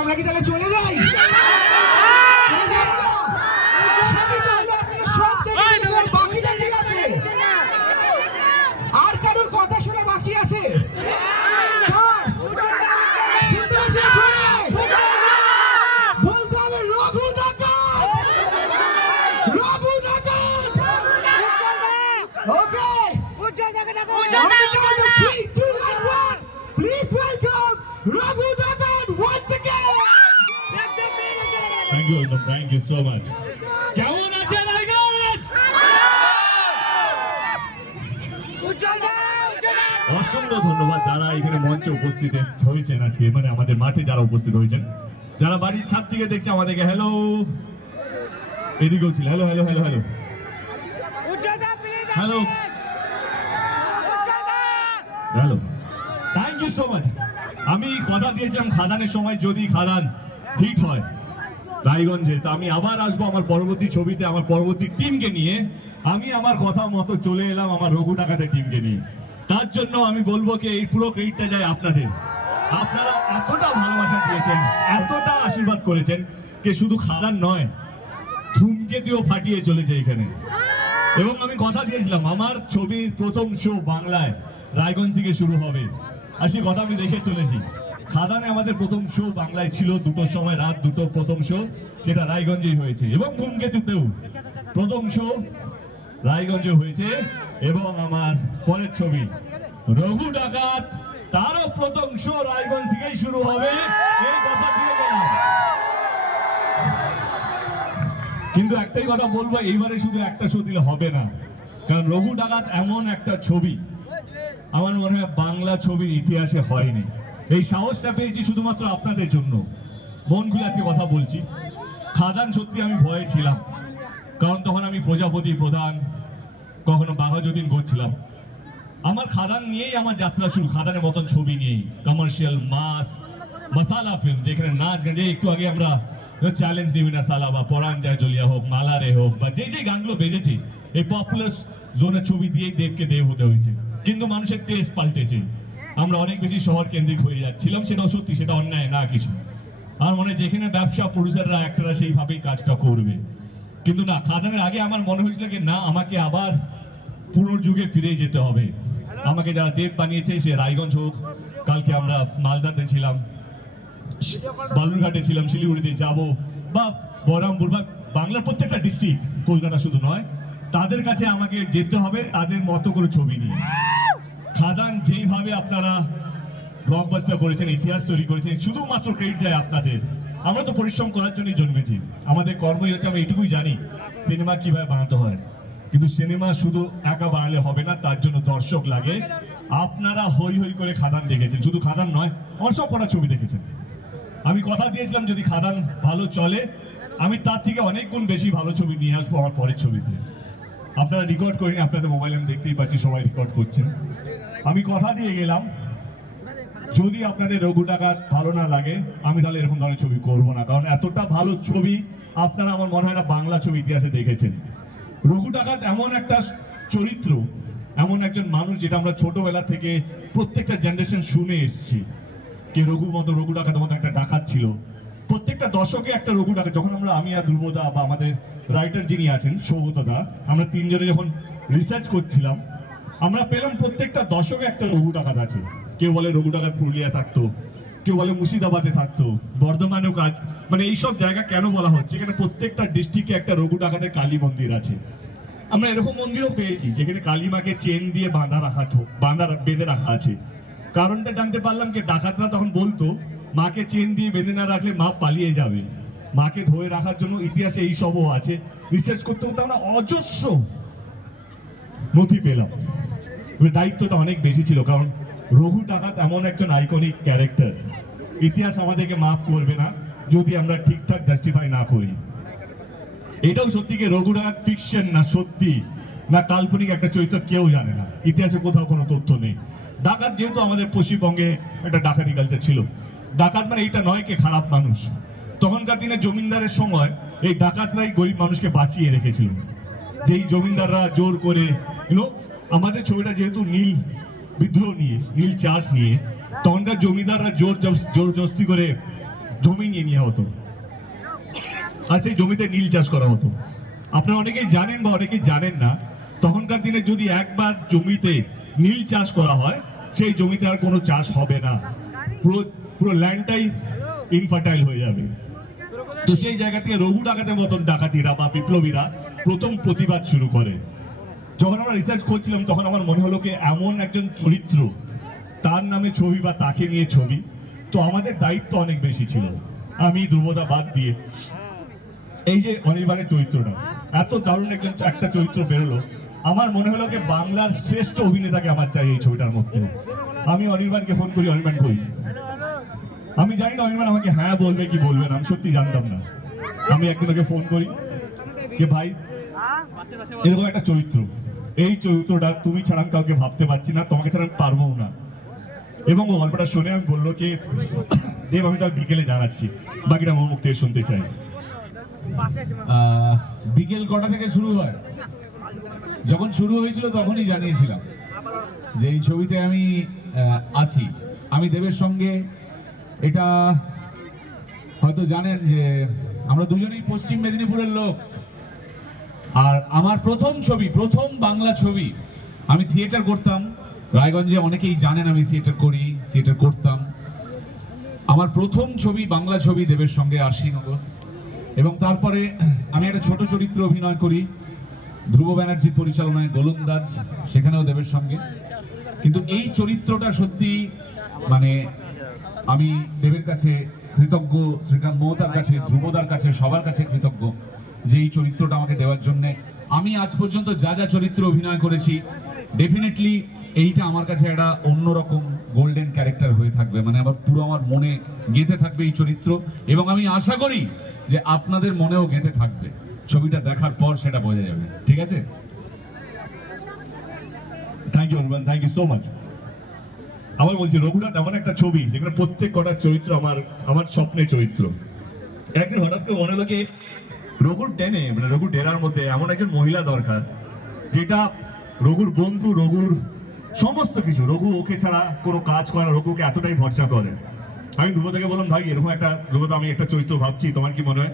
আমরা কি তাহলে চলে একদম থ্যাংক ইউ সো মাচ অসংখ্য ধন্যবাদ যারা এখানে মঞ্চে উপস্থিত হয়েছেন আজকে মানে আমাদের মাঠে যারা উপস্থিত হয়েছেন। যারা বাড়ির ছাদ থেকে দেখছে আমাদেরকে হ্যালো এদিকেও ছিল hello hello hello hello hello hello thank you so much আমি কথা দিয়েছিলাম খাদানের সময়, যদি খাদান হিট হয়। রায়গঞ্জে। তো আমি আবার আসব আমার পরবর্তী ছবিতে, আমার পরবর্তী টিমকে নিয়ে। আমি আমার কথা মতো চলে এলাম আমার রঘু টাকাতে টিমকে নিয়ে। তার জন্য আমি বলব কি, এই পুরো ক্রেডিটটা যায় আপনাদের। আপনারা এতটা ভালোবাসা দিয়েছেন, এতটা আশীর্বাদ করেছেন কে শুধু খাদান নয়, ধূমকেতুও ফাটিয়ে চলেছে এখানে। এবং আমি কথা দিয়েছিলাম, আমার ছবির প্রথম শো বাংলায়, রায়গঞ্জ থেকে শুরু হবে। আর সেই কথা আমি দেখে চলেছি। খাদানে আমাদের প্রথম শো বাংলায় ছিল, দুটোর সময় রাত দুটো প্রথম শো সেটা রায়গঞ্জেই হয়েছে। এবং ধূমকেতুতেও প্রথম শো রায়গঞ্জে হয়েছে এবং আমার পরের ছবি, রঘু ডাকাত, তারও প্রথম শো রায়গঞ্জ থেকেই শুরু হবে। এই কথা দিয়ে কিন্তু একটাই কথা বলব, এইবারে শুধু একটা শো দিলে হবে না। কারণ রঘু ডাকাত এমন একটা ছবি, আমার মনে হয় বাংলা ছবির ইতিহাসে হয়নি। এই সাহসটা পেয়েছি শুধুমাত্র আপনাদের জন্য। মন খুলে কথা বলছি। খাদান সত্যি আমি ভয়ে ছিলাম। কারণ তখন আমি প্রজাপতি প্রধান, কখনো বাঘাযতীন করছিলাম। আমার খাদান নিয়েই আমার যাত্রা শুরু, খাদানের মতন ছবি নিয়েই। কমার্শিয়াল মাস মশালা ফিল্ম যেখানে নাচ গান, যে একটু আগে আমরা চ্যালেঞ্জ নিবি না সালা, বা পরাণ যায় জলিয়া হোক মালারে হোক, বা যে যে গানগুলো বেজেছে, এই পপুলার জোনের ছবি দিয়েই দেবকে দেব হতে হয়েছে। কিন্তু মানুষের টেস্ট পাল্টেছে। আমরা অনেক বেশি শহর কেন্দ্রিক হয়ে যাচ্ছিলাম, সেটাও সত্যি, সেটা অন্যায়, না কিছু। আমার মনে হয় যেখানে ব্যবসা প্রডিউসাররা একটারা সেইভাবেই কাজটা করবে। কিন্তু না, খাদানের আগে আমার মনে হয়েছিল যে না, আমাকে আবার পুনর্যুগে ফিরে যেতে হবে। আমাকে যারা দেব বানিয়েছে, সে রায়গঞ্জ হোক, কালকে আমরা মালদাতে ছিলাম, বালুরঘাটে ছিলাম, শিলিগুড়িতে যাব, বা বহরমপুর, বা বাংলার প্রত্যেকটা ডিস্ট্রিক্ট কলকাতা শুধু নয়, তাদের কাছে আমাকে যেতে হবে, তাদের মতো করে ছবি নিয়ে। খাদান যেইভাবে আপনারা ব্লকবাস্টার করেছেন, ইতিহাস তৈরি করেছেন, শুধুমাত্র ক্রেডিট যায় আপনাদের। আমরা তো পরিশ্রম করার জন্যই জন্মেছি। আমাদের কর্মই হচ্ছে, আমরা এটুকুই জানি সিনেমা কীভাবে বানাতে হয়। কিন্তু সিনেমা শুধু একা বানালে হবে না, তার জন্য দর্শক লাগে। আপনারা হই হই করে খাদান দেখেছেন। শুধু খাদান নয়, আমার সব ছবি দেখেছেন। আমি কথা দিয়েছিলাম, যদি খাদান ভালো চলে, আমি তার থেকে অনেক গুণ বেশি ভালো ছবি নিয়ে আসব আমার পরের ছবিতে। আপনারা রেকর্ড করেন, আপনাদের মোবাইল আমি দেখতেই পাচ্ছি, সবাই রেকর্ড করছেন। আমি কথা দিয়ে গেলাম। যদি আপনাদের রঘু ডাকাত ভালো না লাগে, আমি তাহলে এরকম ধরনের ছবি করব না। কারণ এতটা ভালো ছবি আপনারা আমার মনে হয় না বাংলা ছবি ইতিহাসে দেখেছেন। রঘু ডাকাত এমন একটা চরিত্র, এমন একজন মানুষ যেটা আমরা ছোটবেলা থেকে প্রত্যেকটা জেনারেশন শুনে এসেছি। কে রঘুর মতো রঘু ডাকাতের মতো একটা ডাকাত ছিল। প্রত্যেকটা দশকে একটা রঘু ডাকাত যখন আমরা আমি আর ধ্রুবদা বা আমাদের রাইটার যিনি আছেন, সৌগতদা, আমরা তিনজনে যখন রিসার্চ করছিলাম আমরা পেলাম প্রত্যেকটা দশকে একটা রঘু ডাকাত আছে। কেউ বলে রঘু ডাকাত পুরুলিয়া থাকতো, কেউ বলে মুর্শিদাবাদে থাকতো, বর্ধমানেও কাজ মানে এইসব জায়গা কেন বলা হচ্ছে? এখানে প্রত্যেকটা ডিস্ট্রিক্টে একটা রঘু ডাকাতের কালী মন্দির আছে। আমরা এরকম মন্দিরও পেয়েছি, যেখানে কালী মাকে চেন দিয়ে বাঁধা রাখা বাঁধা বেঁধে রাখা আছে। কারণটা জানতে পারলাম কি ডাকাতরা তখন বলতো, মাকে চেন দিয়ে বেঁধে না রাখলে মা পালিয়ে যাবে। মাকে ধরে রাখার জন্য ইতিহাসে এই সবও আছে। রিসার্চ করতে করতে আমরা অজস্র নথি পেলাম। দায়িত্বটা অনেক বেশি ছিল, কারণ রঘু ডাকাত এমন একজন আইকনিক ক্যারেক্টার ইতিহাস আমাদেরকে মাফ করবে না, যদি আমরা ঠিকঠাক জাস্টিফাই না করি। এটাও সত্যি কি রঘু ডাকাত ফিকশন না সত্যি? না কাল্পনিক একটা চরিত্র কেউ জানে না। ইতিহাসে কোথাও কোনো তথ্য নেই। ডাকাত যেহেতু আমাদের পশ্চিমবঙ্গে একটা ডাকাতি কালচার ছিল। ডাকাত মানে এইটা নয় কে খারাপ মানুষ। তখনকার দিনে জমিনদারের সময় এই ডাকাতরাই গরিব মানুষকে বাঁচিয়ে রেখেছিল। যেই জমিনদাররা জোর করে ইউনো আমাদের ছবিটা যেহেতু নীল, বিদ্রোহ নিয়ে, নীল চাষ নিয়ে, তখনকার জমিদাররা জোর জোর জস্তি করে জমি নিয়ে নেওয়া হতো। আর সেই জমিতে নীল চাষ করা হতো। আপনারা অনেকেই জানেন বা অনেকেই জানেন না, তখনকার দিনে যদি একবার জমিতে নীল চাষ করা হয়, সেই জমিতে আর কোনো চাষ হবে না। পুরো পুরো ল্যান্ডটাই ইনফার্টাইল হয়ে যাবে। তো সেই জায়গা থেকে রঘু ডাকাতের মতন ডাকাতিরা বা বিপ্লবীরা প্রথম প্রতিবাদ শুরু করে। যখন আমরা রিসার্চ করছিলাম, তখন আমার মনে হলো কি, এমন একজন চরিত্র, তার নামে ছবি বা তাকে নিয়ে ছবি, তো আমাদের দায়িত্ব অনেক বেশি ছিল। আমি ধ্রুবদা বাদ দিয়ে। এই যে অনির্বাণের চরিত্রটা, এত দারুণ একজন, একটা চরিত্র বেরোলো। আমার মনে হলো যে বাংলার শ্রেষ্ঠ অভিনেতাকে আমার চাই এই ছবিটার মধ্যে। আমি অনির্বাণকে ফোন করি, অনির্বাণ করি আমি জানি না, অনির্বাণ আমাকে হ্যাঁ বলবে কি বলবে না, আমি সত্যি জানতাম না। আমি একদিন ওকে ফোন করি, যে ভাই, এরকম একটা চরিত্র এই চরিত্রটা তুমি ছাড়া আমি কাউকে ভাবতে পারছি না তোমাকে ছাড়া আমি পারব না। এবং ও গল্পটা শুনে আমি বলল কি দেব আমি তার বিকেলে জানাচ্ছি। বাকিটা আমার মুখ থেকে শুনতে চাই। বিকেল কটা থেকে শুরু হয়? যখন শুরু হয়েছিল তখনই জানিয়েছিলাম যে এই ছবিতে আমি আছি। আমি দেবের সঙ্গে এটা হয়তো জানেন যে আমরা দুজনেই পশ্চিম মেদিনীপুরের লোক। আর আমার প্রথম ছবি, প্রথম বাংলা ছবি আমি থিয়েটার করতাম। রায়গঞ্জে অনেকেই জানেন আমি থিয়েটার করি, থিয়েটার করতাম। আমার প্রথম ছবি, বাংলা ছবি দেবের সঙ্গে আরশিনগর। এবং তারপরে আমি একটা ছোট চরিত্র অভিনয় করি, ধ্রুব ব্যানার্জির পরিচালনায় গোলন্দাজ সেখানেও দেবের সঙ্গে। কিন্তু এই চরিত্রটা সত্যি মানে আমি দেবের কাছে কৃতজ্ঞ, শ্রীকান্ত মহতার কাছে, ধ্রুবদার কাছে, সবার কাছে কৃতজ্ঞ। যে এই চরিত্রটা আমাকে দেওয়ার জন্য। আমি আজ পর্যন্ত যা যা চরিত্র অভিনয় করেছি ডেফিনেটলি এইটা আমার কাছে একটা অন্যরকম গোল্ডেন ক্যারেক্টার হয়ে থাকবে। মানে আমার পুরো আমার মনে গেঁথে থাকবে এই চরিত্র। এবং আমি আশা করি যে আপনাদের মনেও গেঁথে থাকবে। ছবিটা দেখার পর সেটা বোঝা যাবে। ঠিক আছে? Thank you thank you so much আবার বলছি, রঘুনাথ, এমন একটা ছবি যেখানে প্রত্যেক কটার চরিত্র আমার আমার স্বপ্নের চরিত্র। একদিন হঠাৎ করে মনে হলো রঘুর টেনে মানে রঘুর ডেরার মধ্যে এমন একজন মহিলা দরকার, যেটা রঘুর বন্ধু, রঘুর সমস্ত কিছু, রঘু ওকে ছাড়া কোনো কাজ করে না, রঘুকে এতটাই ভরসা করে। আমি ধ্রুবদাকে বললাম, ভাই, এরকম একটা, ধ্রুবদা, আমি একটা চরিত্র ভাবছি, তোমার কি মনে হয়?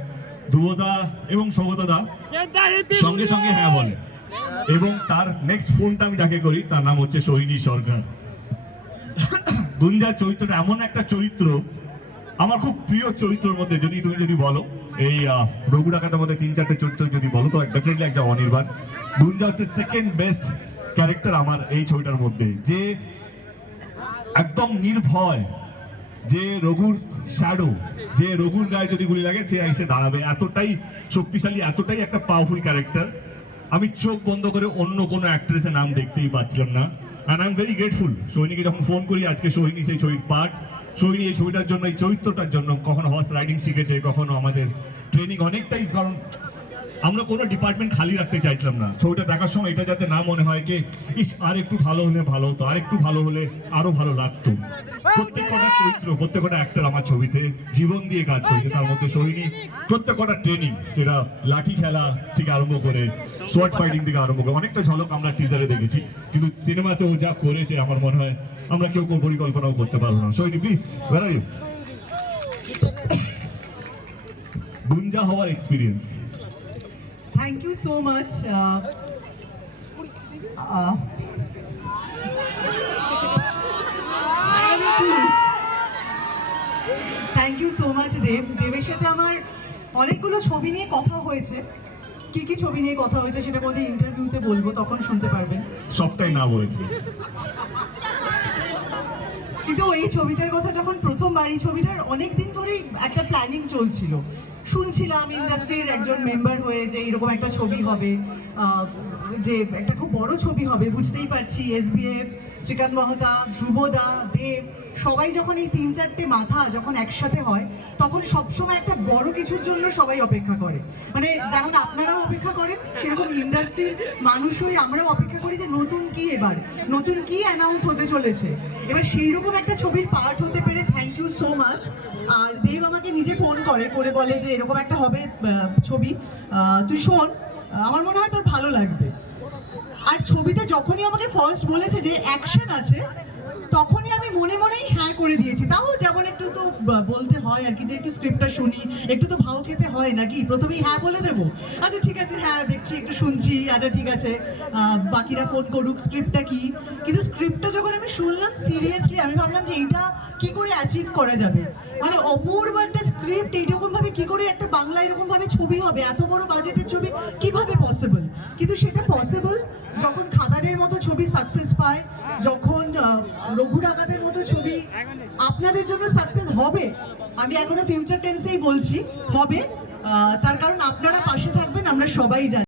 ধ্রুবদা এবং সৌগতা দা সঙ্গে সঙ্গে হ্যাঁ বলে। এবং তার নেক্সট ফোনটা আমি যাকে করি, তার নাম হচ্ছে সোহিনী সরকার। গুঞ্জার চরিত্রটা এমন একটা চরিত্র, আমার খুব প্রিয় চরিত্রের মধ্যে, যদি তুমি যদি বলো এই রঘু ডাকাতের মধ্যে তিন, চারটে চরিত্র যদি বলো, তো ডেফিনেটলি একজন অনির্বাণ। গুঞ্জা হচ্ছে সেকেন্ড বেস্ট ক্যারেক্টার আমার এই ছবিটার মধ্যে। যে একদম নির্ভয়, যে রঘুর শ্যাডো যে রঘুর গায়ে যদি গুলি লাগে, সে এসে দাঁড়াবে। এতটাই শক্তিশালী, এতটাই একটা পাওয়ারফুল ক্যারেক্টার আমি চোখ বন্ধ করে অন্য কোনো অ্যাক্ট্রেসের নাম দেখতেই পাচ্ছিলাম না। And I am very grateful সোহিনীকে যখন ফোন করি, আজকে সোহিনী সেই ছবির পার্ট সোহিনী নিয়ে ছবিটার জন্য, এই চরিত্রটার জন্য কখনো হর্স রাইডিং শিখেছে, কখনো আমাদের ট্রেনিং অনেকটাই, কারণ আমরা কোনো ডিপার্টমেন্ট খালি রাখতে চাইছিলাম না। ছবিটা দেখার সময় এটা যাতে না মনে হয় কি, ইস, আর একটু ভালো হলে ভালো হতো, আর একটু ভালো হলে আরও ভালো লাগতো। প্রত্যেক কটা চরিত্র, প্রত্যেক কটা অ্যাক্টর আমার ছবিতে জীবন দিয়ে কাজ করেছে, তার মধ্যে সোহিনী, প্রত্যেক কটা ট্রেনিং যেটা লাঠি খেলা থেকে আরম্ভ করে শর্ট ফাইটিং থেকে আরম্ভ করে, অনেকটা ঝলক আমরা টিজারে দেখেছি। কিন্তু সিনেমাতেও যা করেছে, আমার মনে হয় আমরা কেউ কেউ পরিকল্পনাও করতে পারব না। সোহিনী প্লিজ বের ইউ গুঞ্জা হওয়ার experience Thank you so much. Uh, uh, thank you so much Dev দেবের সাথে আমার অনেকগুলো ছবি নিয়ে কথা হয়েছে। কি কি ছবি নিয়ে কথা হয়েছে সেটা কোনোদিন ইন্টারভিউতে বলব তখন শুনতে পারবেন। সবটাই না বলেছে। কিন্তু এই ছবিটার কথা যখন প্রথমবার, এই ছবিটার অনেক দিন ধরেই একটা প্ল্যানিং চলছিল। শুনছিলাম ইন্ডাস্ট্রির একজন মেম্বার হয়ে যে এরকম একটা ছবি হবে যে একটা খুব বড় ছবি হবে, বুঝতেই পারছি এস এসবিএফ শ্রীকান্ত মহতা ধ্রুবদা দেব, সবাই যখন এই তিন চারটে মাথা যখন একসাথে হয়, তখন সবসময় একটা বড় কিছুর জন্য সবাই অপেক্ষা করে। মানে যেমন আপনারাও অপেক্ষা করেন, সেরকম ইন্ডাস্ট্রির মানুষই আমরাও অপেক্ষা করি যে নতুন কি এবার, নতুন কি অ্যানাউন্স হতে চলেছে। এবার সেই রকম একটা ছবির পার্ট হতে পেরে থ্যাংক ইউ সো মাচ আর দেব আমাকে নিজে ফোন করে করে বলে যে এরকম একটা হবে ছবি। তুই শোন, আমার মনে হয় তোর ভালো লাগবে। আর ছবিতে যখনই আমাকে ফার্স্ট বলেছে যে অ্যাকশন আছে, তখনই আমি মনে মনেই হ্যাঁ করে দিয়েছি। তাও যেমন একটু তো বলতে হয় আর কি যে একটু স্ক্রিপ্টটা শুনি, একটু তো ভাও খেতে হয় নাকি? প্রথমেই হ্যাঁ বলে দেবো। আচ্ছা ঠিক আছে হ্যাঁ দেখছি, একটু শুনছি আচ্ছা ঠিক আছে। বাকিরা ফোন করুক স্ক্রিপ্টটা কি? কিন্তু স্ক্রিপ্টটা যখন আমি শুনলাম সিরিয়াসলি আমি ভাবলাম যে এইটা কি করে অ্যাচিভ করা যাবে? মানে অপূর্ব একটা স্ক্রিপ্ট এইরকম ভাবে কি করে একটা বাংলা এরকম ভাবে ছবি হবে? এত বড় বাজেটের ছবি, কীভাবে পসিবল কিন্তু সেটা পসিবল যখন খাদানের মতো ছবি সাকসেস পায়, যখন রঘু ডাকাতের মতো ছবি আপনাদের জন্য সাকসেস হবে। আমি এখনও ফিউচার টেন্সেই বলছি, হবে। তার কারণ আপনারা পাশে থাকবেন, আমরা সবাই জানি।